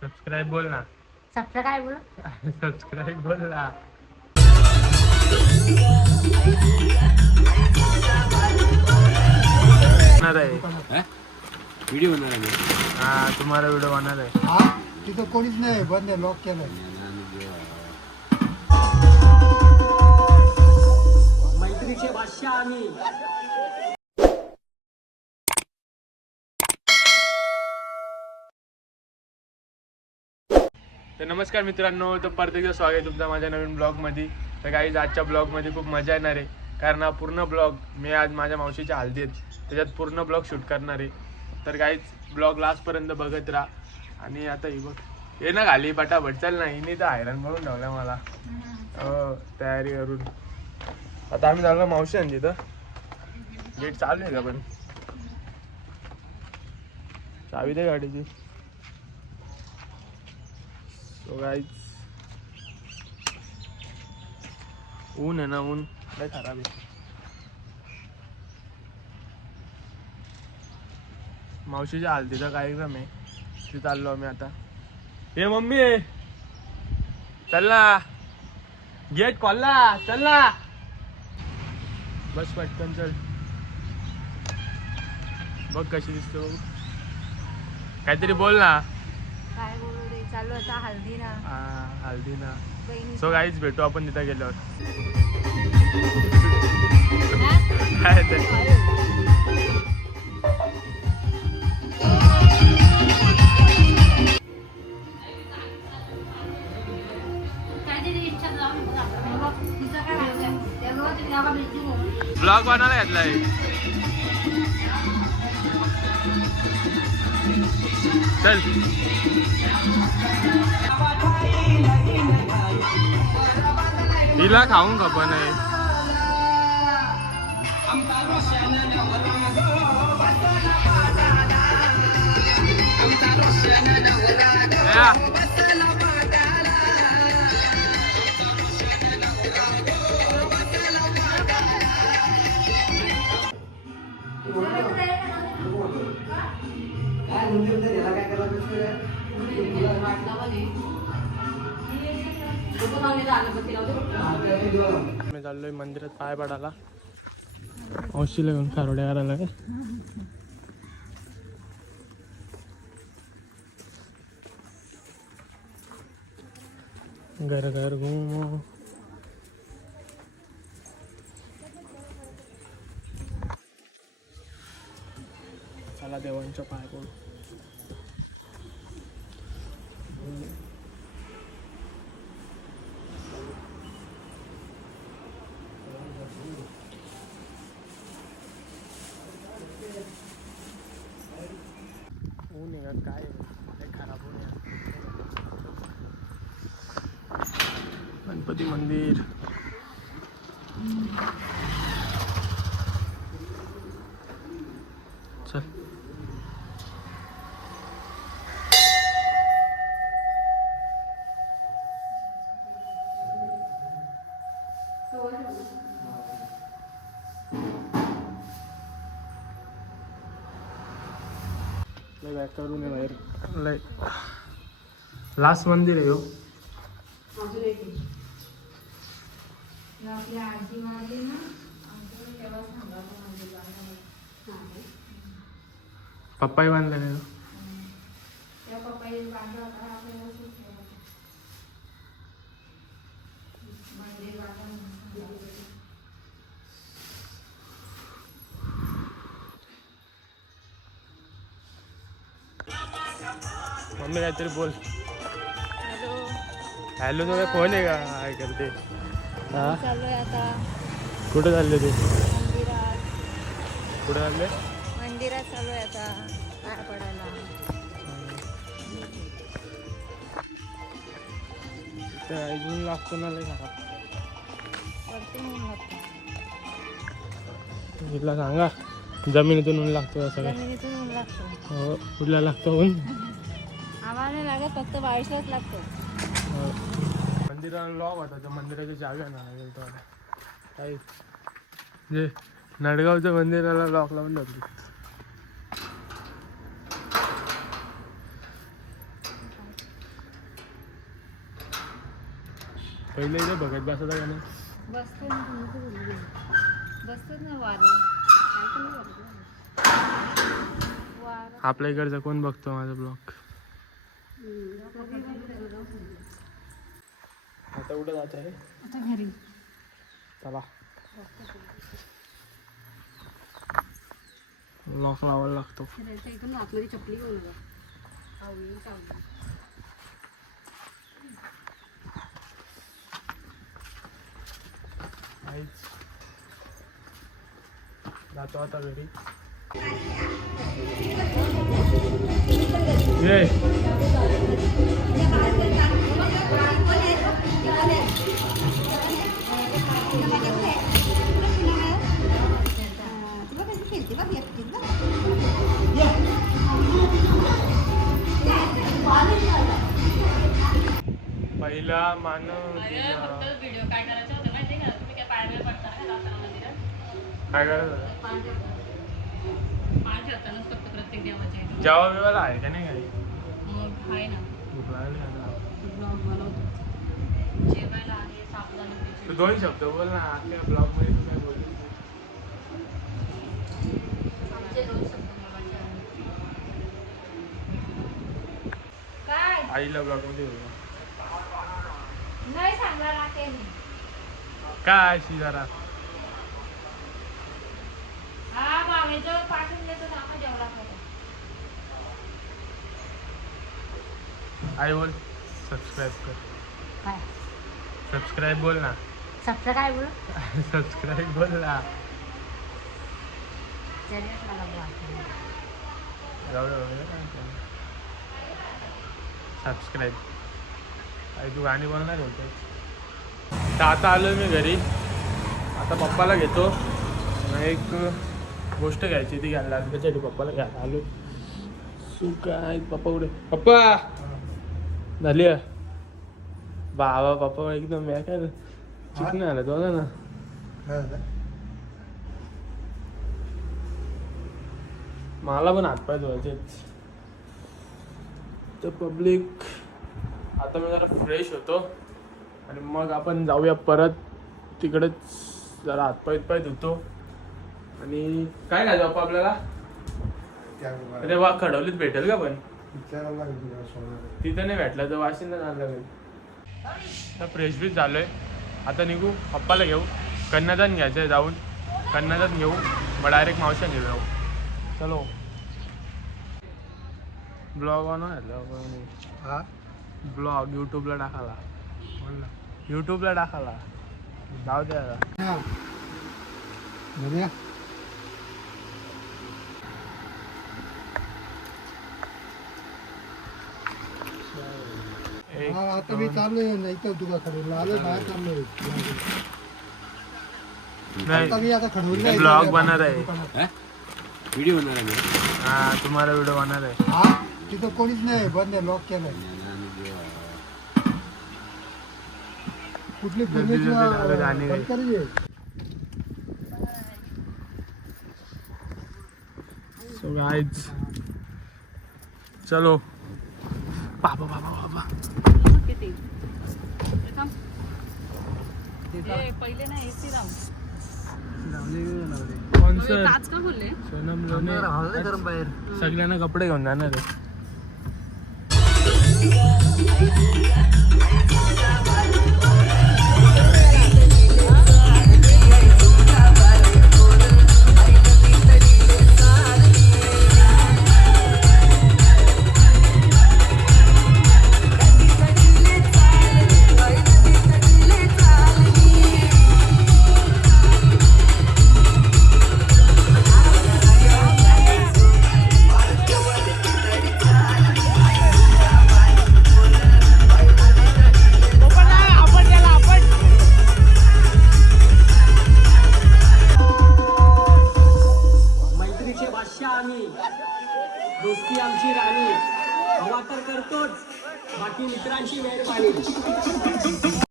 Subscribe बोल ना. काय बोल. सबस्क्राईब बोल ना. बनणार आहे. व्हिडिओ होणार आहे हा तुम्हाला व्हिडिओ बनणार आहे. हा? तिथं कोणीच नाही. बंद आहे लॉक केलंय. तर नमस्कार मित्रांनो तर परत एकदा स्वागत आहे माझ्या नवीन ब्लॉगमध्ये. तर काही आजच्या ब्लॉगमध्ये खूप मजा येणार आहे कारण हा पूर्ण ब्लॉग मी आज माझ्या मावशीच्या हल्दी आहेत. त्याच्यात पूर्ण ब्लॉग शूट करणार आहे. तर काहीच ब्लॉग लास्टपर्यंत बघत राहा. आणि आता ही बघ ये ना खाली पटापट. चल ना हिने तर हैराण करून ठेवलं मला. हो तयारी करून. आता आम्ही झालो मावशी आणि तिथं गेट चालू आहे का पण? चावी दे गाडीची. सो गाईज ऊन आहे ना ऊन लय खराब आहे मावशीच्या हल्दीचा कार्यक्रम आहे. तिथे चाललो आम्ही आता. हे मम्मी! चल ना. गेट खोलला चल ना. बस पटकन चल. बघ कशी दिसतो बघ. काहीतरी बोल ना. काय बोलू? चालू आता हल्दी ना हा, हल्दी ना बहिणी सो काहीच भेटू आपण तिथं गेल्यावर? ब्लॉग बनवायला घेतलाय चल. तिला खाऊन खप नाही या. मी चाललोय मंदिरात पाय पडायला. औशीला घेऊन खारोड्या करायला घर घर घुमो. चला देवांच्या पाय पडू ऊन आहे का काय आहे? लय खराब ऊन आहे. गणपती मंदिर. चल. लास्ट मंदिर आहे हो. आजी ना पप्पाही हो. त्या पप्पाई बांधला होता आपल्याला मंदिर बांधलं मम्मी काहीतरी बोल. हॅलो. हॅलो तुझा फोन आहे का? काय करते? हा? चाललोय आता कुठं चालले ते? मंदिरात. कुठं चालले? मंदिरात चाललोय आता पाय पडायला. ते अजून लागतो ना लय खराब वरती ऊन लागतं हिला सांगा जमिनीतून ऊन लागतो जमिनीतून ऊन लागतं. हो कुठला लागतो ऊन? आम्हाला लागत फक्त बावीसलाच लागतं. हो. मंदिराला लॉक होता त्या मंदिराच्या जागा नाही काही. म्हणजे नडगावच्या मंदिराला लॉक लावून होती पहिले इथे बघत बसत का नाही? आपल्या इकडचा कोण बघतो माझा ब्लॉक कुठं जात आहे. आता घरी. चला. लॉक लावायला लागतो. इथून आतमध्ये चपली घेऊन जातो आता घरी. ये. पहिला व्हिडिओ काय करायचं? जेव्हा आहे का नाही काही? जेवायला आहे साबुदाणा तू दोन शब्द बोल ना आपल्या ब्लॉगमध्ये तू काय बोल आमचे दोन शब्द आहेत. काय? आईला ब्लॉगमध्ये बोल नाही सांगणार आहे मी. काय अशी जरा? हा मामेचं पाठवून देतो ना आपण जेवढा खातो आई बोल सबस्क्राईब कर. काय? सबस्क्राईब बोल ना. काय बोल सबस्क्राईब बोल ना सबस्क्राईब आई तू गाणी बोलणार होते तर आता आलो मी घरी. आता पप्पाला घेतो. एक गोष्ट घ्यायची ती घ्यायला. त्याच्यासाठी पप्पाला घ्यायला आलो सू काय पप्पा कुठे? पप्पा! झाली आहे? बाबा पप्पा एकदम काय चिकन आलं तो ना मला पण हातपाय धुवायचेच तर पब्लिक आता मी जरा फ्रेश होतो. आणि मग आपण जाऊया परत. तिकडेच जरा हातपाय पाय धुतो. आणि काय खायचं बाप्पा आपल्याला? अरे वा खडवलीत भेटेल का पण? तिथं नाही भेटलं तर वाशिंदा जायला लागेल. तर फ्रेश बीच झालोय. आता निघू पप्पाला घेऊ. कन्यादान घ्यायचं आहे जाऊन. कन्यादान घेऊ. मग डायरेक्ट मावशा घेऊ जाऊ. चलो. ब्लॉग बनवायला हा? ब्लॉग यूट्यूबला टाकाला यूट्यूबला टाकाला जाऊ द्या आता. हा. हा, मी चाललोय नाही तर तुला खडून आलो बाहेर चाललोय. आता नाही मी आता खडून ब्लॉग बनणार आहे. व्हिडिओ होणार आहे मी हा तुम्हाला व्हिडिओ बनणार आहे. हा? तिथं कोणीच नाही. बंद आहे लॉक केलंय. कुठली गर्दी? सो चलो. बाबा बाबा बाबा. ए, पहिले ना एसी राहू स्पॉन्सर काच का बोलले? सोनम लोणे. सगळ्यांना कपडे घेऊन जाणार आहे.